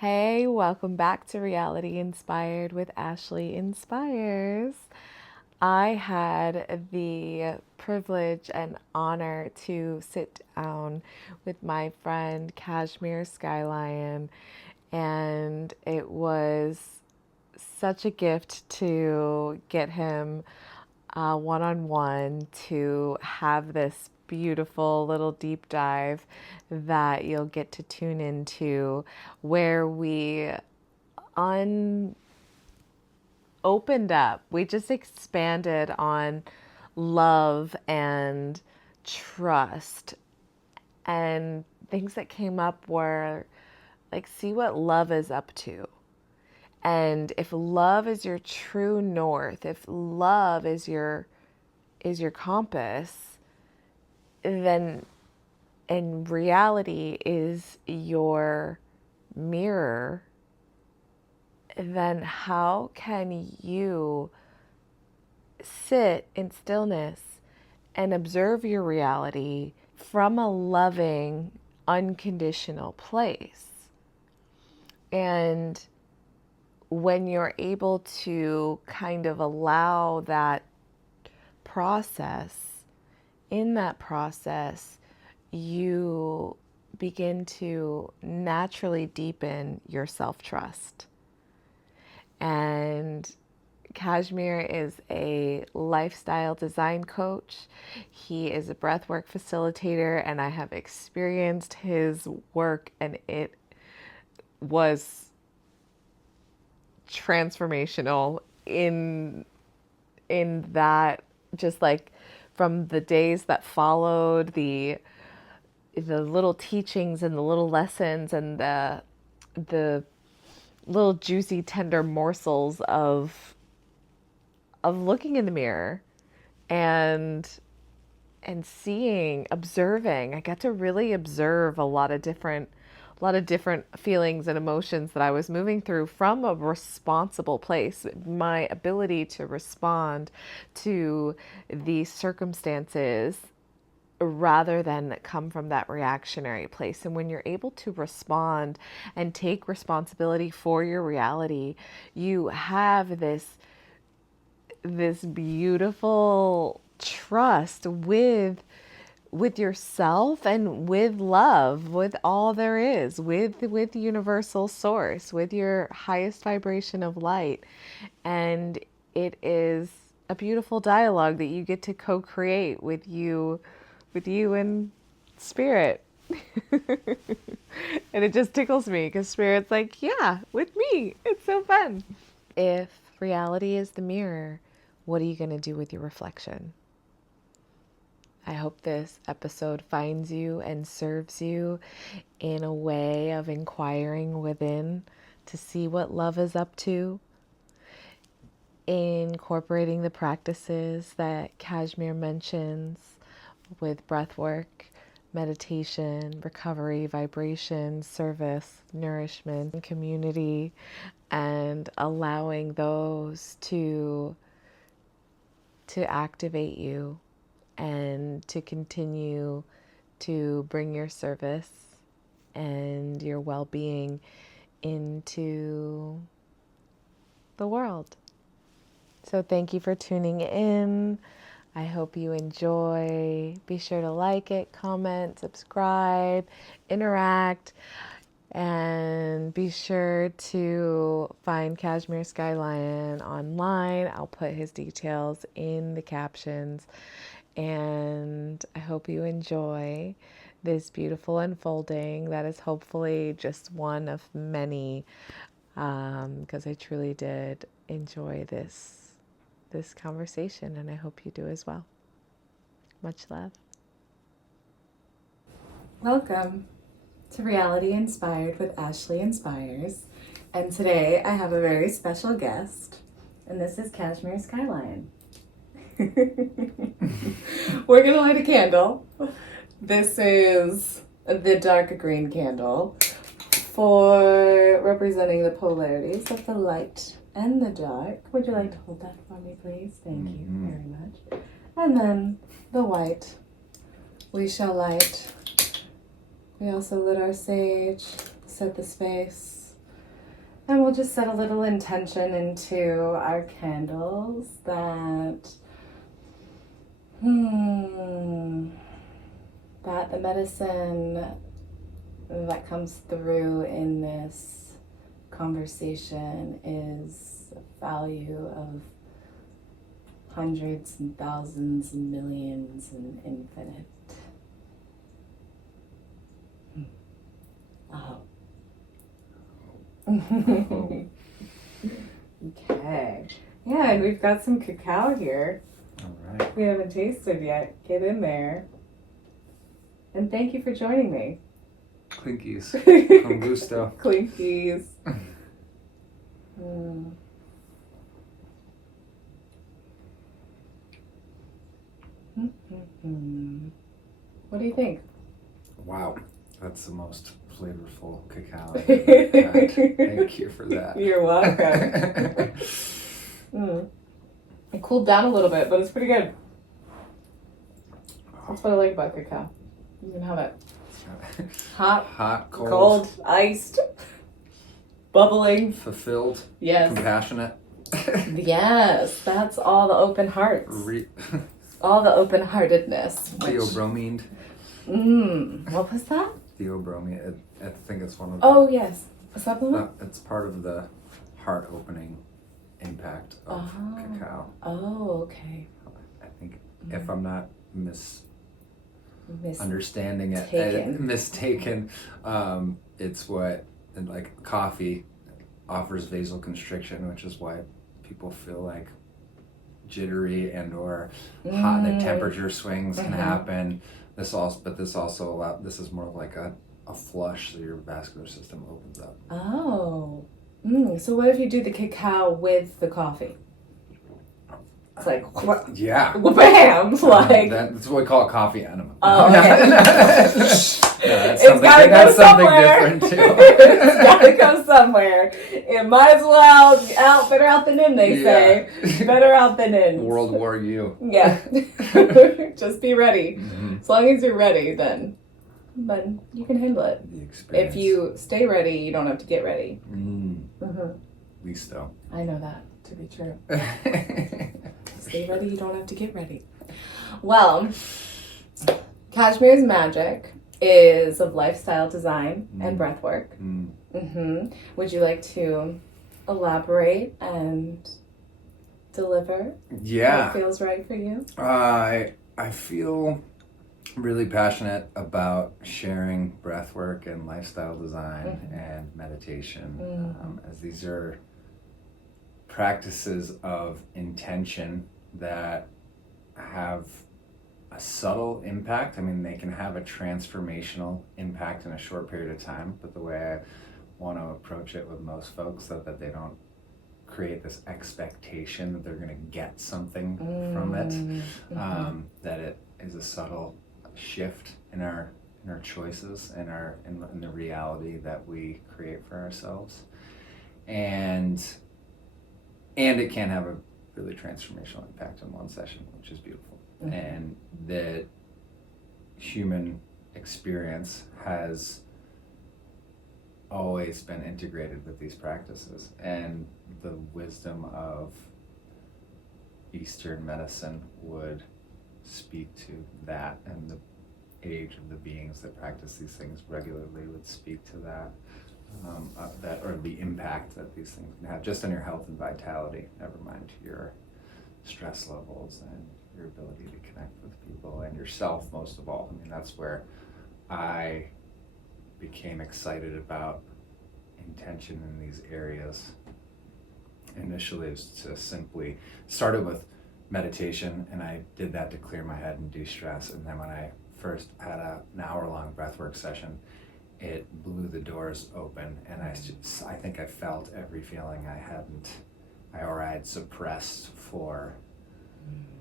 Hey, welcome back to Reality Inspired with Ashley Inspires. I had the privilege and honor to sit down with my friend Cashmere Sky Lion, and it was such a gift to get him one on one to have this beautiful little deep dive that you'll get to tune into where we opened up. We just expanded on love and trust, and things that came up were like, see what love is up to. And if love is your true north, if love is your compass, then and reality is your mirror, then how can you sit in stillness and observe your reality from a loving, unconditional place? And when you're able to kind of allow that process, in that process, you begin to naturally deepen your self-trust. And Cashmere is a lifestyle design coach. He is a breathwork facilitator, and I have experienced his work, and it was transformational in that, just like from the days that followed, the little teachings and the little lessons and the little juicy tender morsels of looking in the mirror and observing. I got to really observe a lot of different feelings and emotions that I was moving through from a responsible place. My ability to respond to these circumstances rather than come from that reactionary place. And when you're able to respond and take responsibility for your reality, you have this beautiful trust with yourself and with love, with all there is, with universal source, with your highest vibration of light. And it is a beautiful dialogue that you get to co-create with you and spirit. And it just tickles me because spirit's like, yeah, with me. It's so fun. If reality is the mirror, what are you going to do with your reflection? I hope this episode finds you and serves you in a way of inquiring within to see what love is up to, incorporating the practices that Cashmere mentions with breath work, meditation, recovery, vibration, service, nourishment, and community, and allowing those to activate you and to continue to bring your service and your well-being into the world. So thank you for tuning in. I hope you enjoy. Be sure to like it, comment, subscribe, interact, and be sure to find Cashmere Sky Lion online. I'll put his details in the captions. And I hope you enjoy this beautiful unfolding that is hopefully just one of many, because I truly did enjoy this conversation, and I hope you do as well. Much love. Welcome to Reality Inspired with Ashley Inspires. And today I have a very special guest, and this is Cashmere Sky Lion. We're gonna light a candle. This is the dark green candle for representing the polarities of the light and the dark. Would you like to hold that for me, please? Thank you very much. And then the white we shall light. We also lit our sage, set the space And we'll just set a little intention into our candles that that the medicine that comes through in this conversation is a value of hundreds and thousands and millions and infinite. Oh. Okay. Yeah, and we've got some cacao here. All right. We haven't tasted yet. Get in there. And thank you for joining me. Clinkies. Con gusto. Clinkies. What do you think? Wow. That's the most flavorful cacao I've ever had. Thank you for that. You're welcome. It cooled down a little bit, but it's pretty good. That's what I like about cacao. You can have it hot, cold, iced, bubbling, fulfilled, yes, compassionate. Yes, that's all the open hearts. All the open-heartedness. Theobromined. What was that? Theobromine. I think it's one of Oh, yes. A supplement? It's part of the heart-opening impact of cacao. Oh, okay. I think if I'm not understanding it, mistaken, it's what, like coffee offers vasoconstriction, which is why people feel like jittery and or hot, the temperature swings can happen. This is more like a flush, so your vascular system opens up. Oh. So what if you do the cacao with the coffee? It's like, what? Yeah. Bam! Like. That's what we call a coffee enema. Oh, okay. That's it's gotta go somewhere. Different too. It's gotta go somewhere. It might as well better out than in, they say. Better out than in. World War U. Yeah. Just be ready. As long as you're ready, then you can handle it. The experience. If you stay ready, you don't have to get ready. At least though. I know that to be true. Stay ready, you don't have to get ready. Well, Cashmere's magic is of lifestyle design and breath work. Would you like to elaborate and deliver what feels right for you? I feel really passionate about sharing breath work and lifestyle design and meditation, as these are practices of intention that have a subtle impact. I mean, they can have a transformational impact in a short period of time, but the way I want to approach it with most folks so that they don't create this expectation that they're going to get something from it, that it is a subtle shift in our choices and in the reality that we create for ourselves, and it can have a really transformational impact in one session, which is beautiful. And that human experience has always been integrated with these practices, and the wisdom of Eastern medicine would speak to that, and the age of the beings that practice these things regularly would speak to that, or the impact that these things can have just on your health and vitality, never mind your stress levels and your ability to connect with people and yourself, most of all. I mean, that's where I became excited about intention in these areas. Initially, it was to simply started with meditation, and I did that to clear my head and de-stress. And then when I first had an hour-long breathwork session, it blew the doors open, and I think I felt every feeling I had suppressed for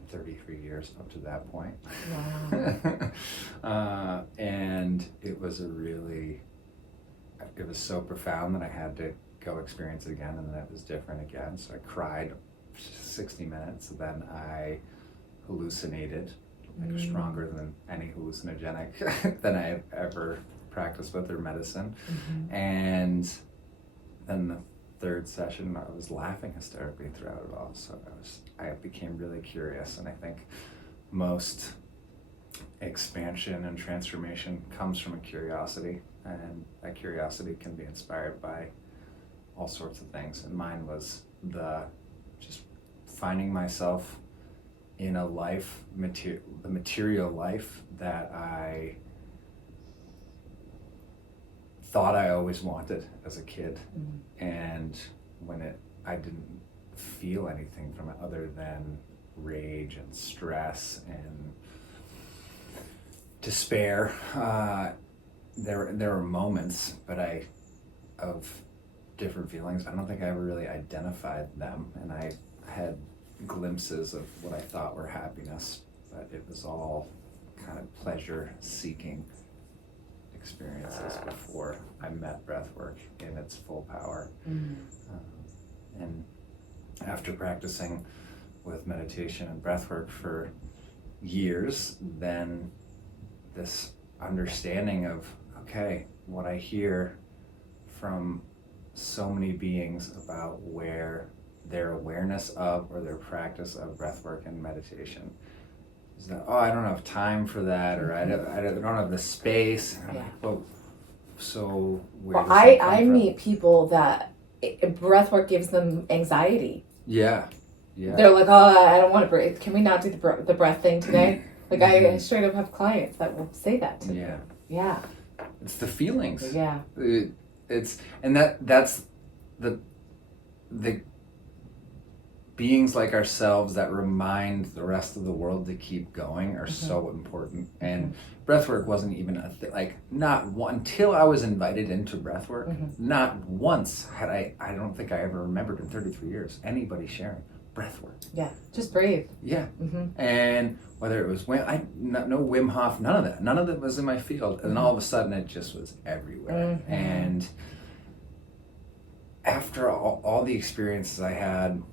33 years up to that point. Wow. And it was so profound that I had to go experience it again, and then it was different again. So I cried 60 minutes, then I hallucinated, like stronger than any hallucinogenic than I've ever practiced with or medicine. And then the third session, I was laughing hysterically throughout it all. So I became really curious, and I think most expansion and transformation comes from a curiosity, and that curiosity can be inspired by all sorts of things. And mine was just finding myself in a life, the material life that I thought I always wanted as a kid. And when I didn't feel anything from it other than rage and stress and despair. There were moments, but of different feelings. I don't think I ever really identified them, and I had glimpses of what I thought were happiness, but it was all kind of pleasure-seeking experiences before I met breathwork in its full power. And after practicing with meditation and breathwork for years, then this understanding of, okay, what I hear from so many beings about where their awareness of or their practice of breathwork and meditation is that, I don't have time for that, or I don't have the space. And I'm like, well, so where does that come I from? meet people that breathwork gives them anxiety. Yeah. They're like, I don't want to breathe. Can we not do the breath thing today? Like, I straight up have clients that will say that to me. Yeah. It's the feelings. Yeah. That's the beings like ourselves that remind the rest of the world to keep going are so important. And breathwork wasn't even a thing. Like, until I was invited into breathwork, not once had I don't think I ever remembered in 33 years anybody sharing breathwork. Yeah. Just breathe. Yeah. And whether it was no Wim Hof, none of that. None of that was in my field. And then all of a sudden it just was everywhere. And after all the experiences I had,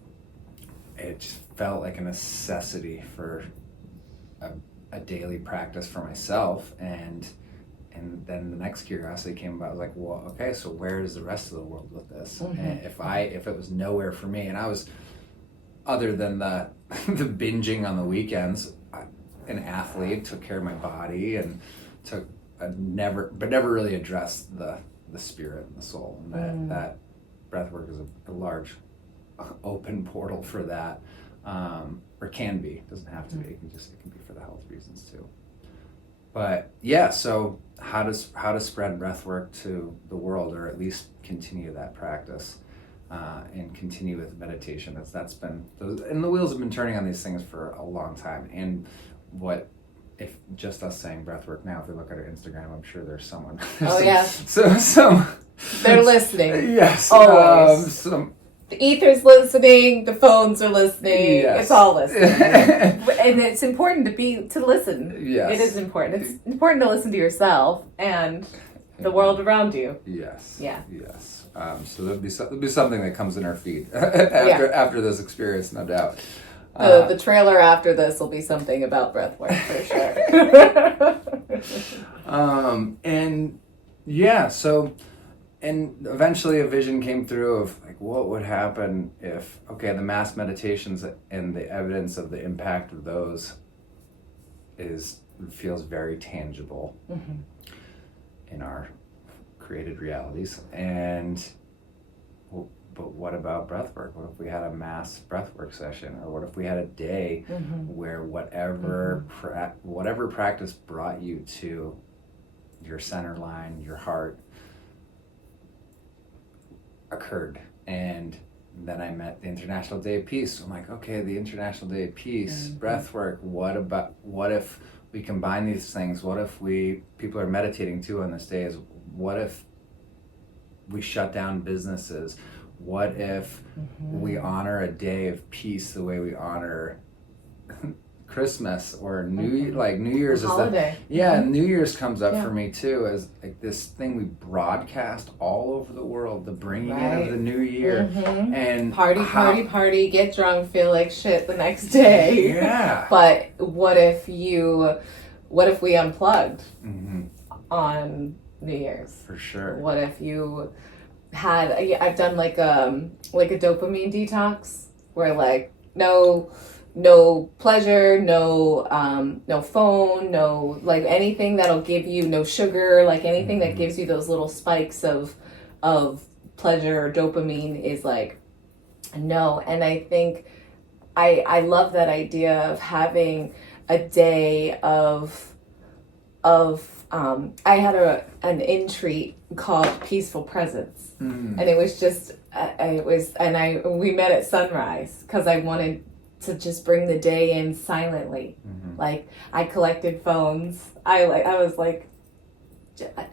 it just felt like a necessity for a daily practice for myself. And then the next curiosity came about. I was like, well, okay, so where is the rest of the world with this? And if it was nowhere for me, and I was, other than the binging on the weekends, an athlete, took care of my body, and never really addressed the spirit and the soul. And that breathwork is a large open portal for that, or can be. It doesn't have to be. It can be for the health reasons too. But yeah, so how to spread breathwork to the world, or at least continue that practice, and continue with meditation. That's been, and the wheels have been turning on these things for a long time. And if just us saying breathwork now, if we look at our Instagram, I'm sure there's someone. Some They're listening. Yes. Always. The ether's listening, the phones are listening, It's all listening. And it's important to listen. Yes. It is important. It's important to listen to yourself and the world around you. Yes. Yeah. Yes. So there'll be something that comes in our feed after this experience, no doubt. The trailer after this will be something about breathwork for sure. And yeah, so. And eventually a vision came through of like, what would happen if, the mass meditations and the evidence of the impact of those feels very tangible in our created realities. But what about breathwork? What if we had a mass breathwork session? Or what if we had a day where whatever practice brought you to your center line, your heart, occurred? And then I met the International Day of Peace. So I'm like, okay, the International Day of Peace, breathwork, what if we combine these things? What if people are meditating too on this day? What if we shut down businesses? What if we honor a day of peace the way we honor Christmas or New Year's is holiday. New Year's comes up for me too as like this thing we broadcast all over the world, the bringing in of the new year, and party, get drunk, feel like shit the next day. Yeah. But what if we unplugged on New Year's? For sure. What if you I've done like a dopamine detox where like no pleasure, no phone, no like anything that'll give you, no sugar, like anything that gives you those little spikes of pleasure or dopamine is like no. And I think I love that idea of having a day of I had an in treat called Peaceful Presence, and it was just we met at sunrise because I wanted to just bring the day in silently. Like I collected phones. I was like,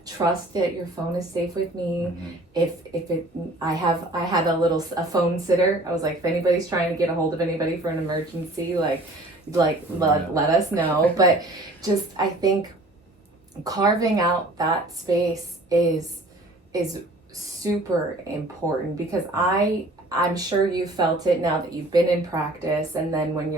trust that your phone is safe with me. I had a phone sitter. I was like, if anybody's trying to get a hold of anybody for an emergency, let us know. But just I think carving out that space is super important, because I'm sure you felt it now that you've been in practice, and then when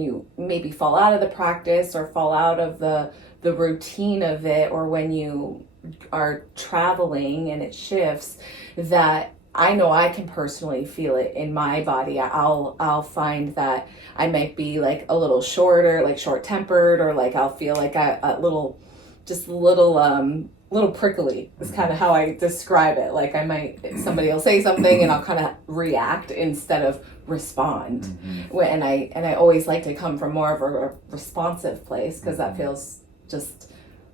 you maybe fall out of the practice or fall out of the routine of it, or when you are traveling and it shifts, that I know I can personally feel it in my body. I'll find that I might be like a little shorter, like short tempered, or like I'll feel like a little prickly is kind of how I describe it. Like somebody will say something and I'll kind of react instead of respond. And I always like to come from more of a responsive place, because that feels just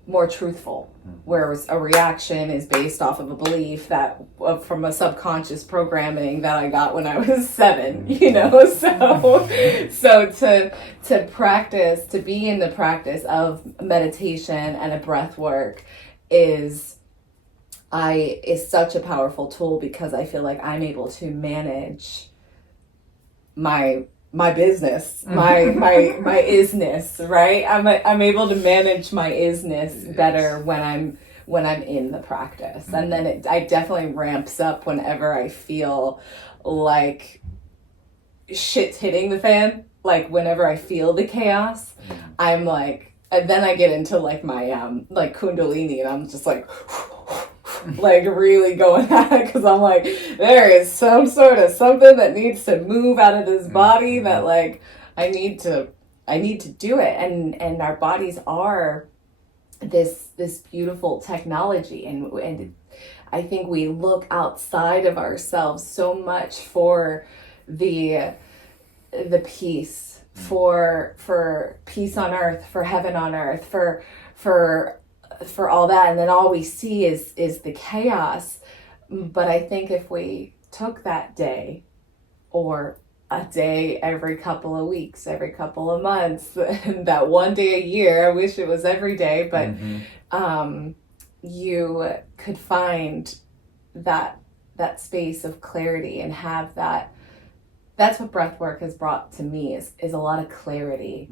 more truthful. Whereas a reaction is based off of a belief that from a subconscious programming that I got when I was 7, so to practice, to be in the practice of meditation and a breath work is such a powerful tool, because I feel like I'm able to manage my business, my isness, right? I'm able to manage my isness better when I'm in the practice. And then I definitely ramps up whenever I feel like shit's hitting the fan. Like whenever I feel the chaos, I'm like, and then I get into like my like Kundalini, and I'm just like like really going at it, because I'm like, there is some sort of something that needs to move out of this body, that like I need to do it. And our bodies are this beautiful technology, and I think we look outside of ourselves so much for the peace, for peace on earth, for heaven on earth, for all that, and then all we see is the chaos. But I think if we took that day, or a day every couple of weeks, every couple of months, and that one day a year, I wish it was every day, but you could find that space of clarity and have that. That's what breath work has brought to me, is a lot of clarity.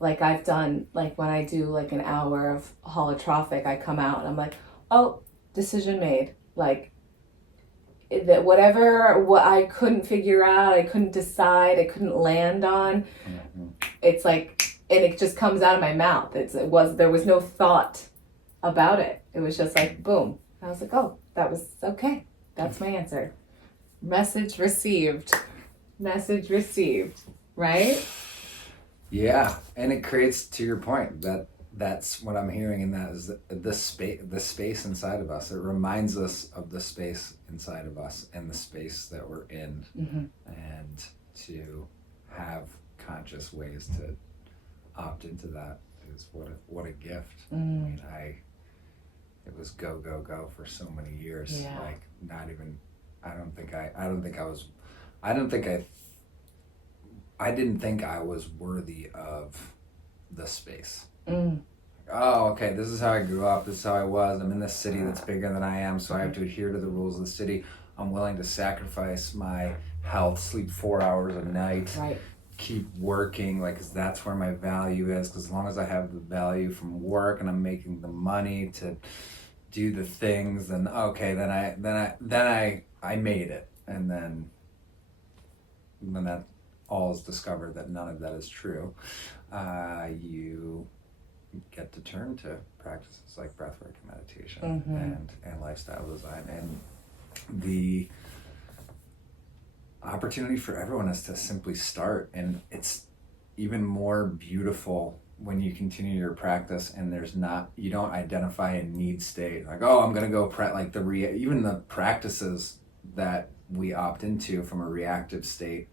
Like I've done, like when I do like an hour of holotropic, I come out and I'm like, oh, decision made. Like that what I couldn't figure out, I couldn't decide, I couldn't land on. It's like, and it just comes out of my mouth. There was no thought about it. It was just like, boom. I was like, oh, that was okay. That's my answer. Message received, right? Yeah, and it creates, to your point, that's what I'm hearing, and that is the space inside of us. It reminds us of the space inside of us and the space that we're in, and to have conscious ways to opt into that is what a gift. I mean, it was go for so many years. Yeah. Like I didn't think I was worthy of the space. Oh, okay, this is how I grew up, this is how I was. I'm in this city that's bigger than I am, so I have to adhere to the rules of the city. I'm willing to sacrifice my health, sleep 4 hours a night, Right. keep working, like, 'cause that's where my value is. Because as long as I have the value from work and I'm making the money to do the things, then okay, then I made it. And then when that all is discovered that none of that is true, you get to turn to practices like breathwork and meditation and lifestyle design the opportunity for everyone is to simply start, and it's even more beautiful when you continue your practice and you don't identify a need state, like, oh, I'm gonna go like even the practices that we opt into from a reactive state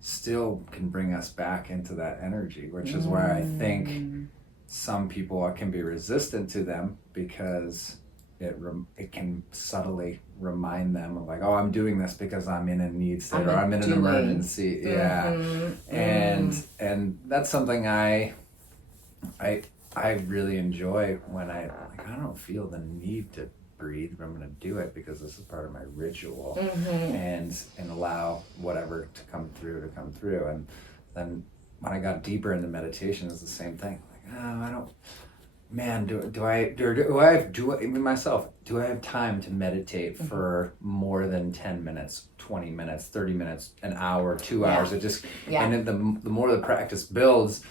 still can bring us back into that energy, which is where I think some people can be resistant to them, because it can subtly remind them of, like, oh, I'm doing this because I'm in a need state, or I'm in an emergency. And that's something I really enjoy, when I don't feel the need to breathe, but I'm going to do it because this is part of my ritual, and allow whatever to come through. And then when I got deeper into meditation, it's the same thing. Like, oh, I don't. Man, do I have time to meditate for more than 10 minutes, 20 minutes, 30 minutes, an hour, 2 hours? It just, and then the more the practice builds,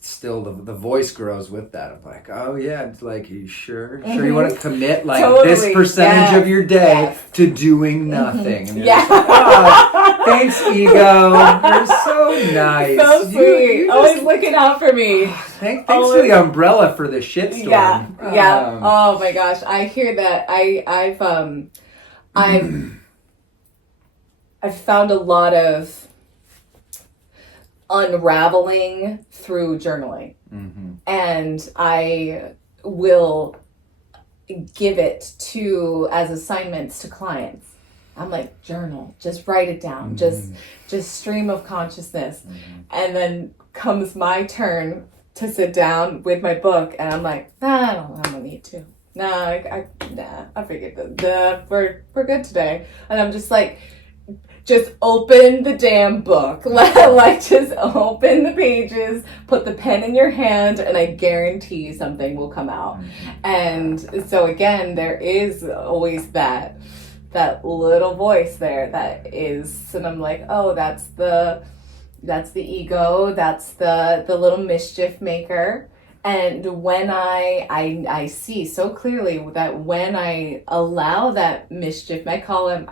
still the voice grows with that. I'm like, oh yeah, it's like, you sure you want to commit like this percentage of your day to doing nothing? And you're just like, oh, thanks, ego. You're so nice. So sweet. Always looking out for me. Thanks for the umbrella for the shitstorm. Yeah. Oh my gosh, I hear that. I've found a lot of unraveling through journaling, and I will give it as assignments to clients. I'm like, journal, just write it down, just stream of consciousness. And then comes my turn to sit down with my book, and I'm like, I don't need to. I figured that we're good today. And I'm just like, just open the damn book. Like, just open the pages, put the pen in your hand, and I guarantee something will come out. And so again, there is always that little voice there that is, and I'm like, oh, that's the ego, that's the little mischief maker. And when I see so clearly that when I allow that mischief, I call him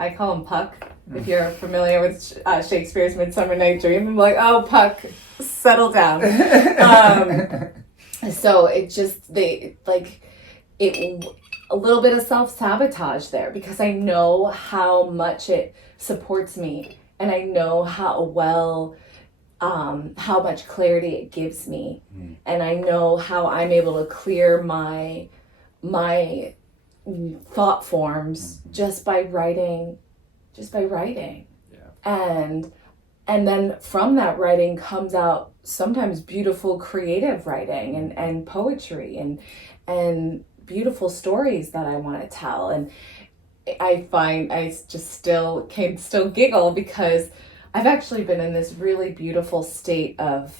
Puck. If you're familiar with Shakespeare's Midsummer Night's Dream, I'm like, oh, Puck, settle down. So it just, a little bit of self-sabotage there, because I know how much it supports me, and I know how much clarity it gives me, and I know how I'm able to clear my thought forms just by writing. And then from that writing comes out sometimes beautiful creative writing and poetry and beautiful stories that I want to tell. And I find I just still giggle, because I've actually been in this really beautiful state of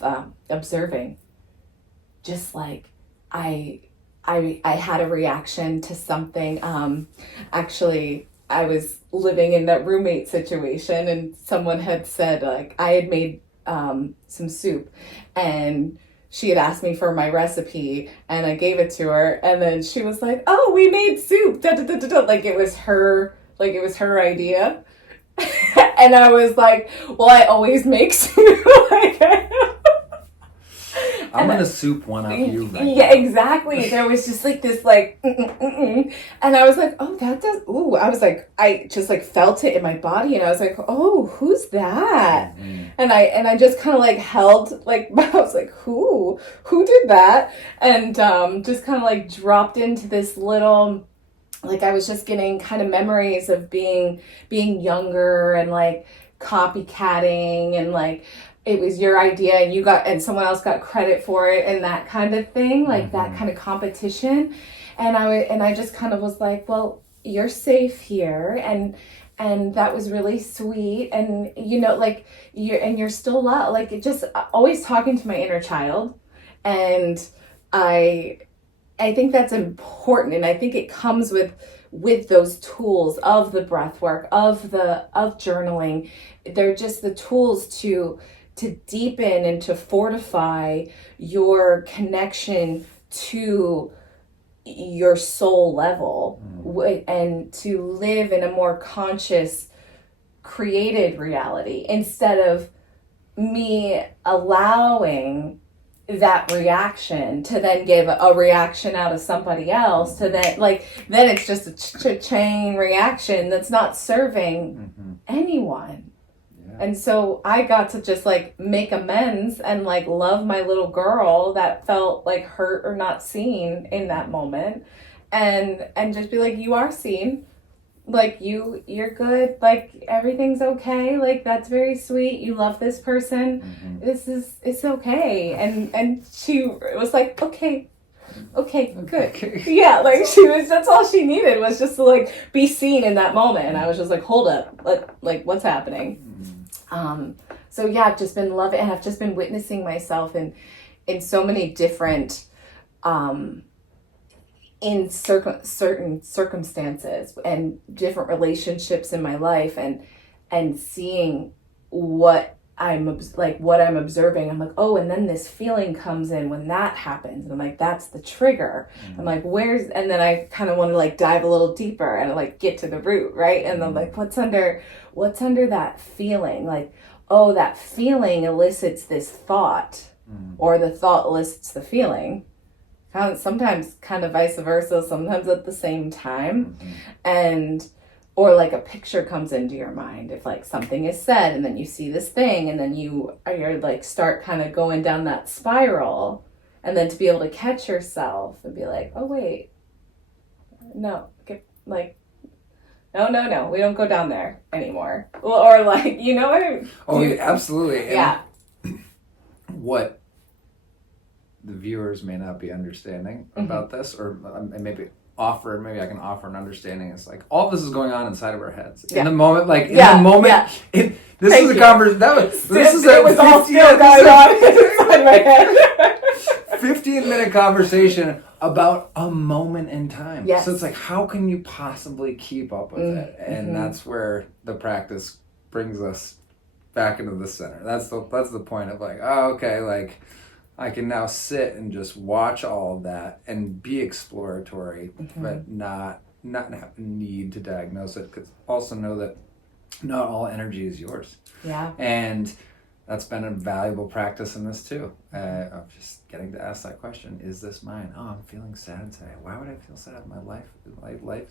observing. Just like I had a reaction to something. Actually, I was living in that roommate situation, and someone had said, like, I had made some soup, and she had asked me for my recipe, and I gave it to her, and then she was like, oh, we made soup, da, da, da, da, da. Like it was her idea. And I was like, well, I always make soup. I'm gonna soup one up you right now. Yeah, exactly. There was just like this and I was like, oh, that does, ooh. I was like, I just like felt it in my body, and I was like, oh, who's that? And I just kind of like held, like, I was like, who did that? And just kind of like dropped into this little, like, I was just getting kind of memories of being younger and like copycatting, and like, it was your idea and someone else got credit for it, and that kind of thing, like that kind of competition. And I just kind of was like, well, you're safe here, and that was really sweet, and like you're still loved, like, it just always talking to my inner child. And I think that's important, and I think it comes with those tools of the breath work, of journaling. They're just the tools to deepen and to fortify your connection to your soul level, and to live in a more conscious, created reality, instead of me allowing that reaction to then give a reaction out of somebody else, to then it's just a chain reaction that's not serving anyone. And so I got to just like make amends and like love my little girl that felt like hurt or not seen in that moment, and just be like, you are seen, like you're good, like everything's okay, like that's very sweet, you love this person, it's okay. And she was like, okay, good. Yeah, like that's all she needed, was just to like be seen in that moment. And I was just like, hold up, like what's happening? So yeah, I've just been loving, and I've just been witnessing myself in so many different, in certain circumstances and different relationships in my life, and seeing what I'm observing. I'm like, oh, and then this feeling comes in when that happens, and I'm like, that's the trigger. I'm like, and then I kind of want to like dive a little deeper and like get to the root, right? And I'm like, what's under that feeling? Like, oh, that feeling elicits this thought, or the thought elicits the feeling. Sometimes kind of vice versa, sometimes at the same time. Or like a picture comes into your mind, if like something is said, and then you see this thing, and then you're like start kind of going down that spiral, and then to be able to catch yourself and be like, oh wait, no, no, we don't go down there anymore. Or like, you know what I mean? Oh, absolutely. Yeah. What the viewers may not be understanding about this, or maybe I can offer an understanding. It's like all this is going on inside of our heads in the moment. Like in the moment, this is a conversation. It was all still going on inside my head. 15-minute conversation about a moment in time. Yes. So it's like, how can you possibly keep up with it? And that's where the practice brings us back into the center. That's the point of like, oh, okay, like I can now sit and just watch all of that and be exploratory, but not need to diagnose it, because also know that not all energy is yours. Yeah. And that's been a valuable practice in this too, of just getting to ask that question: is this mine? Oh, I'm feeling sad today. Why would I feel sad? My life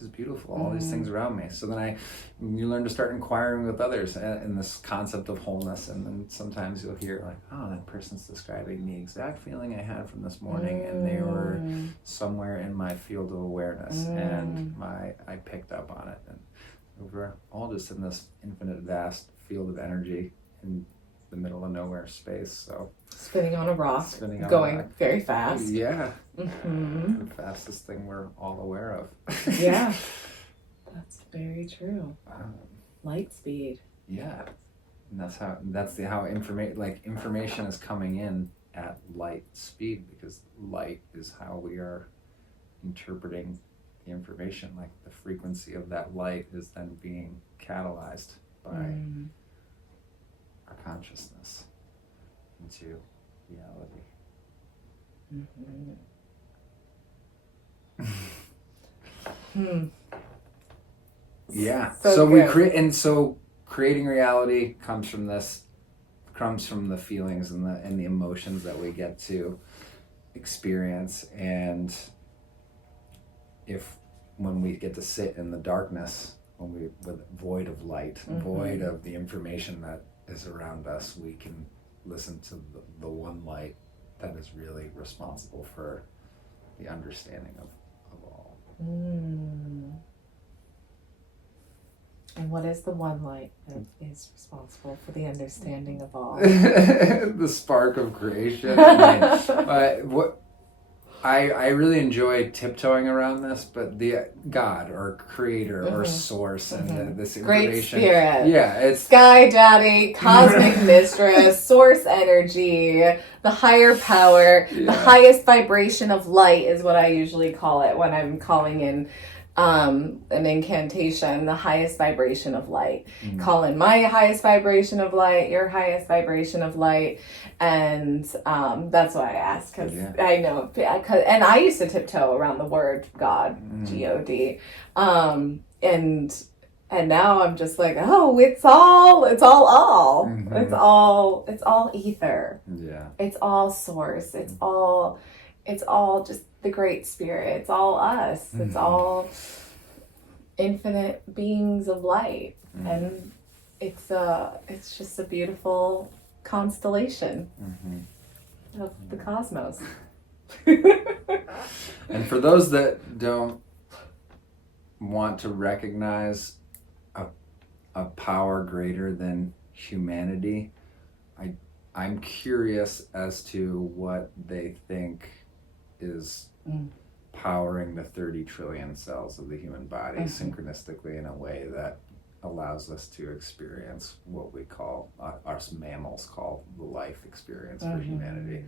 is beautiful. All these things around me. So then you learn to start inquiring with others in this concept of wholeness, and then sometimes you'll hear like, oh, that person's describing the exact feeling I had from this morning, and they were somewhere in my field of awareness, and I picked up on it, and we're all just in this infinite, vast field of energy in the middle of nowhere space. So spinning on a rock, going very fast. Yeah. The fastest thing we're all aware of. Yeah. That's very true. Light speed. Yeah. And that's how information is coming in at light speed, because light is how we are interpreting the information. Like the frequency of that light is then being catalyzed by our consciousness into reality. Yeah. So we create, and so creating reality comes from the feelings and the emotions that we get to experience. And when we get to sit in the darkness, void of light, void of the information that is around us, we can listen to the one light that is really responsible for the understanding of all. And what is the one light that is responsible for the understanding of all? The spark of creation. I really enjoy tiptoeing around this, but the God or creator or source and this information. Great spirit. Yeah, it's Sky Daddy, cosmic mistress, source energy, the higher power, the highest vibration of light is what I usually call it when I'm calling in an incantation, the highest vibration of light. Call in my highest vibration of light, your highest vibration of light. And that's why I asked, because I know, and I used to tiptoe around the word God, G-O-D. And now I'm just like, oh, it's all. It's all ether. Yeah. It's all source. It's all just the great spirit. It's all us. It's all infinite beings of light. And it's just a beautiful constellation of the cosmos. And for those that don't want to recognize a power greater than humanity, I'm curious as to what they think is powering the 30 trillion cells of the human body synchronistically in a way that allows us to experience what we call, us mammals call, the life experience for humanity.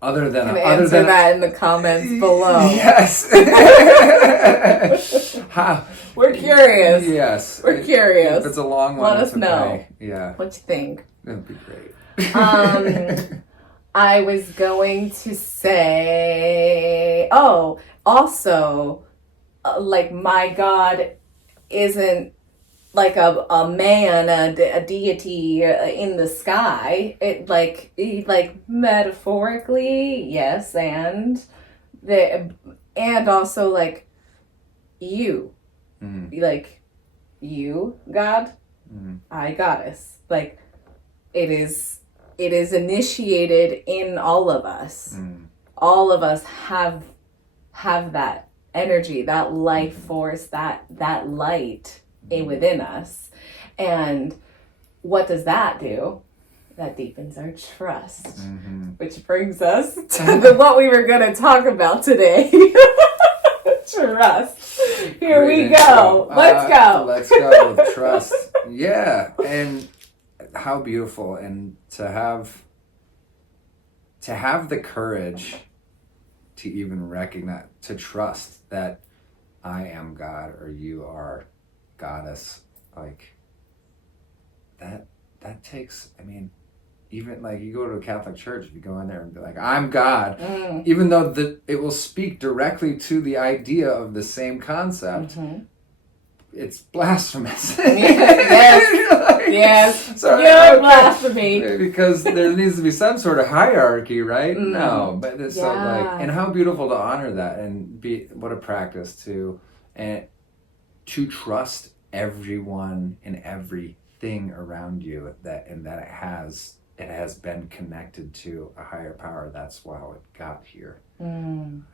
Other than answer that in the comments below. Yes. We're curious. Yes. We're curious. If it's a long one, let us know. Yeah. What you think? That'd be great. I was going to say, also, like, my God isn't like a man, a deity in the sky. It like metaphorically, yes, and also like you, like you, God, I, Goddess. Like it is initiated in all of us. All of us have that energy, that life force, that light within us. And what does that do? That deepens our trust, which brings us to what we were going to talk about today. Trust. Here we go. Let's go. Let's go with trust. Yeah, and how beautiful, and to have the courage to even recognize, to trust that I am God or you are Goddess, like that takes, I mean, even like you go to a Catholic church, if you go in there and be like, I'm God, even though it will speak directly to the idea of the same concept, it's blasphemous. Yes. So, you're blasphemy. Because there needs to be some sort of hierarchy, right? No, but it's so like, and how beautiful to honor that, and what a practice to trust everyone and everything around you, that it has been connected to a higher power. That's how it got here. And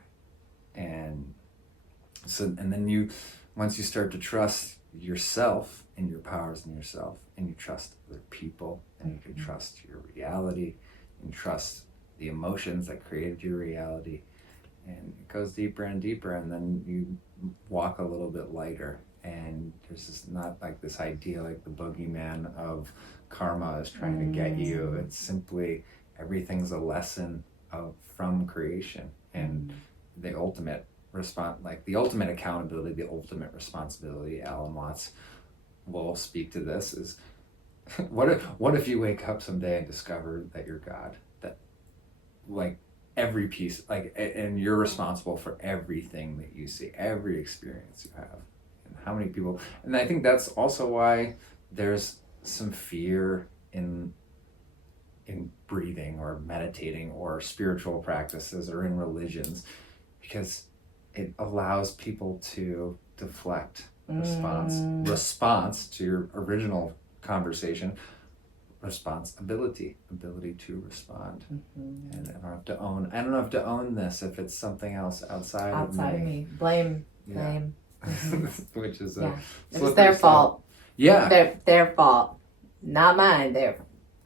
so, and then once you start to trust yourself and your powers in yourself, and you trust other people, and you can trust your reality, and trust the emotions that created your reality, and it goes deeper and deeper, and then you walk a little bit lighter, and there's just not like this idea like the boogeyman of karma is trying to get you. It's simply everything's a lesson from creation, and the ultimate the ultimate accountability, the ultimate responsibility. Alan Watts will speak to this is what if you wake up someday and discover that you're God, that like every piece, like, and you're responsible for everything that you see, every experience you have, and how many people. And I think that's also why there's some fear in breathing or meditating or spiritual practices or in religions, because it allows people to deflect response to your original conversation, ability to respond. And I don't have to own this if it's something else outside of me. Blame. Which is it's their fault. Yeah, their fault, not mine.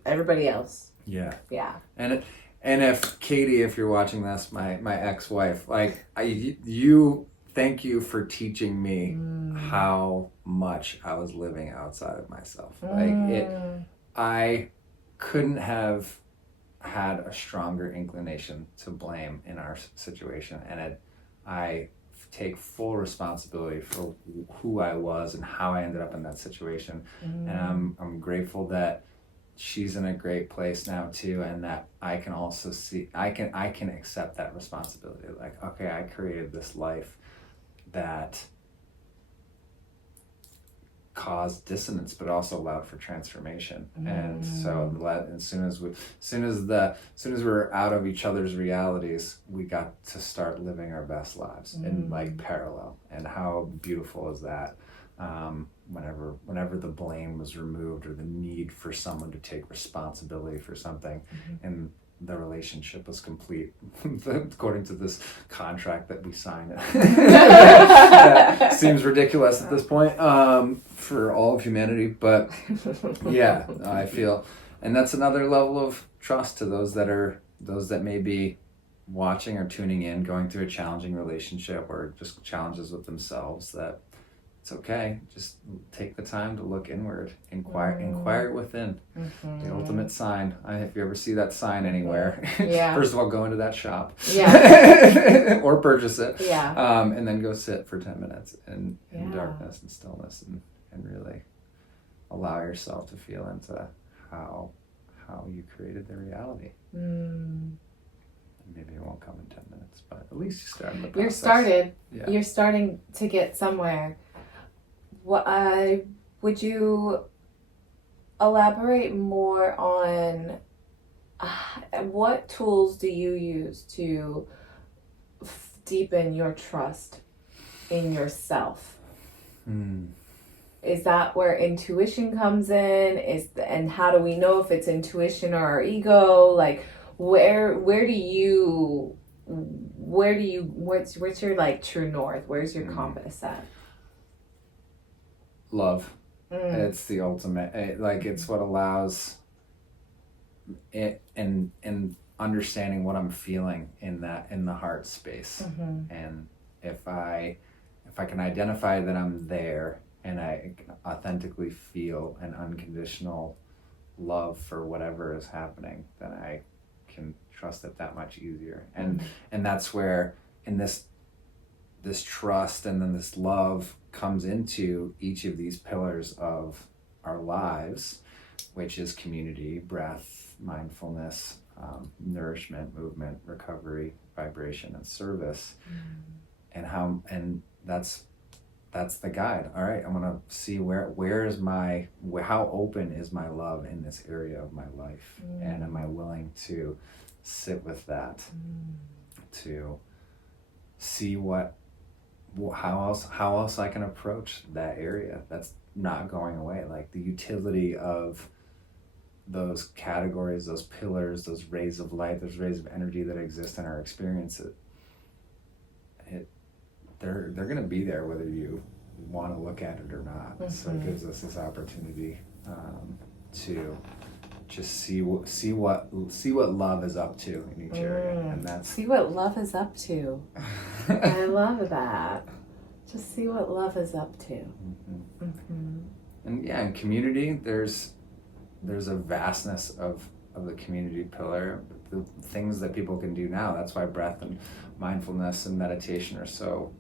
Everybody else. Yeah. And if Katie, if you're watching this, my ex-wife, like thank you for teaching me how much I was living outside of myself. I couldn't have had a stronger inclination to blame in our situation, and I take full responsibility for who I was and how I ended up in that situation. And I'm grateful that she's in a great place now too, and that I can also see I can accept that responsibility. Like, okay, I created this life that caused dissonance but also allowed for transformation. And so as soon as we're out of each other's realities, we got to start living our best lives in like parallel. And how beautiful is that? Whenever the blame was removed, or the need for someone to take responsibility for something, and the relationship was complete according to this contract that we signed. That seems ridiculous at this point for all of humanity, but yeah, I feel, and that's another level of trust to those that may be watching or tuning in, going through a challenging relationship or just challenges with themselves, that it's okay. Just take the time to look inward, inquire within. The ultimate sign. If you ever see that sign anywhere, first of all, go into that shop, or purchase it, and then go sit for 10 minutes in darkness and stillness, and really allow yourself to feel into how you created the reality. Maybe it won't come in 10 minutes, but at least you started the process. You're starting to get somewhere. Would you elaborate more on what tools do you use to deepen your trust in yourself? Is that where intuition comes in? And how do we know if it's intuition or our ego? Like, what's your like true north? Where's your compass at? Love. It's the ultimate. It's what allows it, and understanding what I'm feeling in the heart space. And if I can identify that I'm there, and I can authentically feel an unconditional love for whatever is happening, then I can trust it that much easier. And that's where, in this trust and then this love comes into each of these pillars of our lives, which is community, breath, mindfulness, nourishment, movement, recovery, vibration, and service. And that's the guide. All right, I'm gonna see how open is my love in this area of my life, and am I willing to sit with that, to see how else I can approach that area that's not going away. Like the utility of those categories, those pillars, those rays of light, those rays of energy that exist in our experience, they're going to be there whether you want to look at it or not. So it gives us this opportunity to just see what love is up to in each area, and that's see what love is up to. I love that. Just see what love is up to. And in community, there's a vastness of the community pillar, the things that people can do now. That's why breath and mindfulness and meditation are so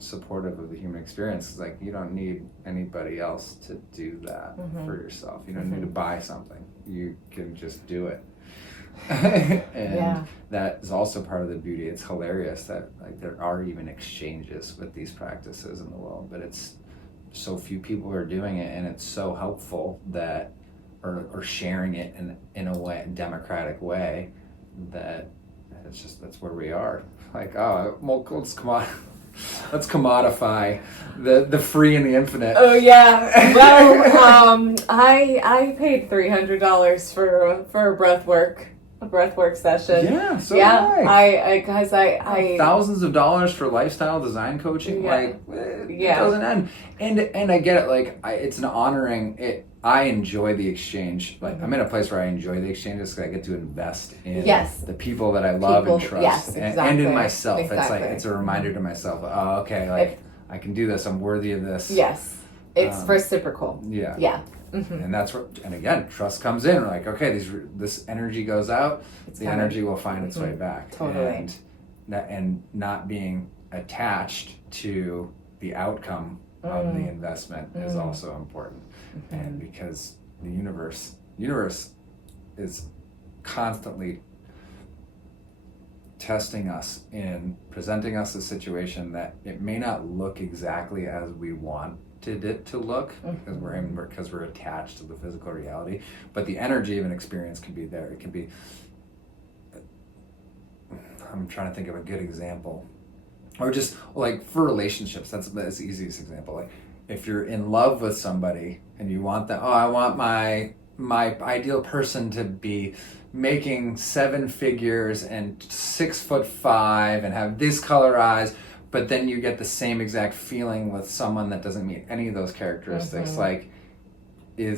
supportive of the human experience. It's like, you don't need anybody else to do that for yourself. You don't need to buy something. You can just do it. And that is also part of the beauty. It's hilarious that like there are even exchanges with these practices in the world, but it's so few people are doing it, and it's so helpful that or sharing it in a democratic way, that it's just, that's where we are. Like, oh, well, let's commodify the free and the infinite. Oh yeah. Well, I paid $300 for a breath work session. Yeah, so I thousands of dollars for lifestyle design coaching. It doesn't end. And I get it. Like, it's an honoring it. I enjoy the exchange. Like, I'm in a place where I enjoy the exchanges because I get to invest in the people that I love and trust, and in myself. Exactly. It's a reminder to myself. Oh, okay. Like, I can do this. I'm worthy of this. Yes, it's reciprocal. Yeah. And that's where, and again, trust comes in. We're like, okay, this energy goes out, the energy will find its way back. Totally. And not being attached to the outcome of the investment is also important. And because the universe is constantly testing us in presenting us a situation that it may not look exactly as we wanted it to look, because we're attached to the physical reality, but the energy of an experience can be there. It can be, I'm trying to think of a good example, or just like for relationships, that's the easiest example. Like if you're in love with somebody and you want that, I want my ideal person to be making 7 figures and 6'5" and have this color eyes, but then you get the same exact feeling with someone that doesn't meet any of those characteristics. Like, do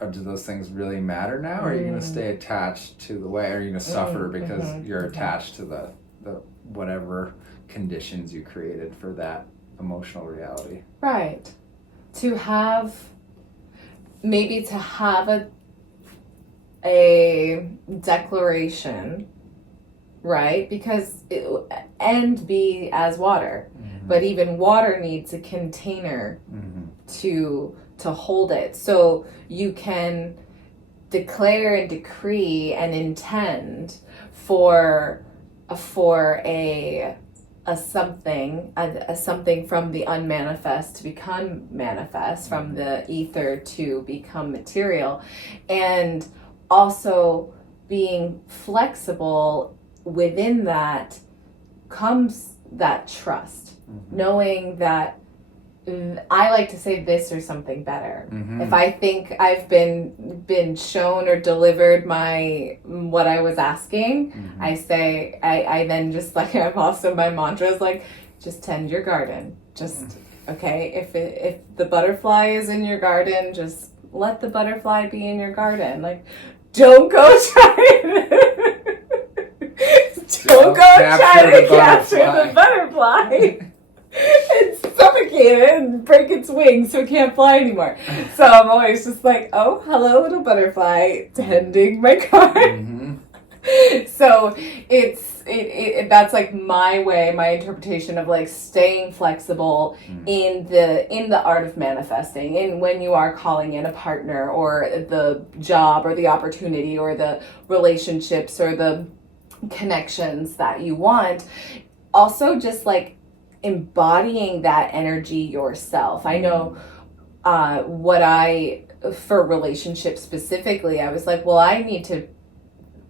those things really matter now? Or are you going to stay attached to the way, or are you going to suffer because you're attached to the whatever conditions you created for that emotional reality? Right. To have a declaration, right? Because and be as water, but even water needs a container to hold it. So you can declare and decree and intend for a something from the unmanifest to become manifest, from the ether to become material, and also being flexible. Within that comes that trust, knowing that I like to say this or something better. If I think I've been shown or delivered what I was asking, I say, I then just like, I'm also, my mantra is like, just tend your garden. Just, okay, if the butterfly is in your garden, just let the butterfly be in your garden. Like, don't go try don't go try to capture the butterfly. And suffocate it and break its wings so it can't fly anymore. So I'm always just like, oh, hello, little butterfly, tending my garden. So that's like my way, my interpretation of like staying flexible in the art of manifesting, and when you are calling in a partner or the job or the opportunity or the relationships or the connections that you want. Also just like embodying that energy yourself. I know for relationships specifically, I was like, well, I need to,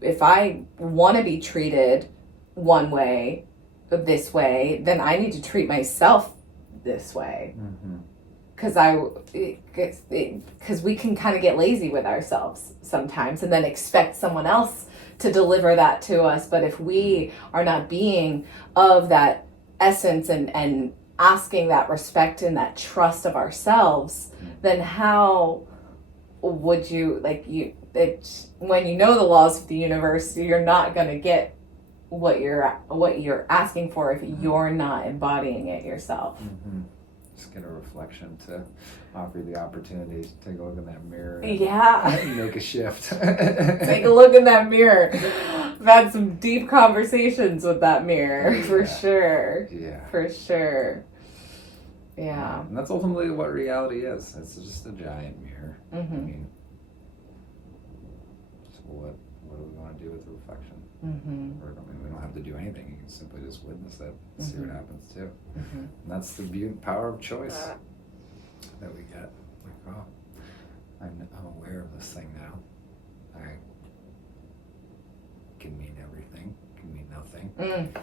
if I want to be treated one way, this way, then I need to treat myself this way. Because we can kind of get lazy with ourselves sometimes and then expect someone else to deliver that to us. But if we are not being of that essence and asking that respect and that trust of ourselves, then how would you, when you know the laws of the universe, you're not going to get what you're asking for if you're not embodying it yourself. Just get a reflection to offer you the opportunity to take a look in that mirror and make a shift. Take a look in that mirror. I've had some deep conversations with that mirror, for sure. Yeah. For sure. Yeah. And that's ultimately what reality is. It's just a giant mirror. I mean, so what do we want to do with the reflection? Or, I mean, we don't have to do anything. You can simply just witness it and see what happens too. And that's the power of choice that we get. Like, oh, I'm aware of this thing now. I can mean everything, can mean nothing. And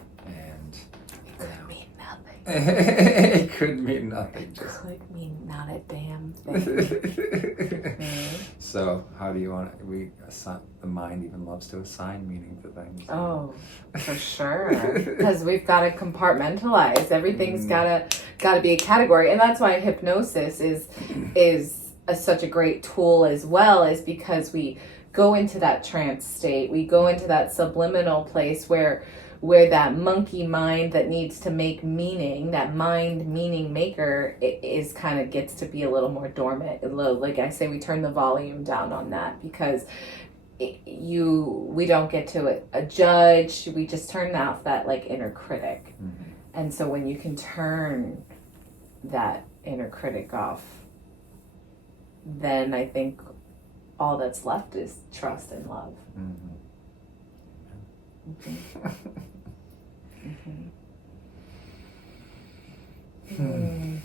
it could mean nothing. It could mean nothing. It could mean not a damn thing. So how do you want to, the mind even loves to assign meaning to things. Oh, for sure. Because we've got to compartmentalize. Everything's got to be a category. And that's why hypnosis is such a great tool as well, is because we go into that trance state. We go into that subliminal place where where that monkey mind that needs to make meaning, that mind meaning maker, is kind of gets to be a little more dormant. Like I say, we turn the volume down on that, because we don't get to a judge. We just turn off that like inner critic. Mm-hmm. And so when you can turn that inner critic off, then I think all that's left is trust and love. Mm-hmm. Mm-hmm. Mm-hmm.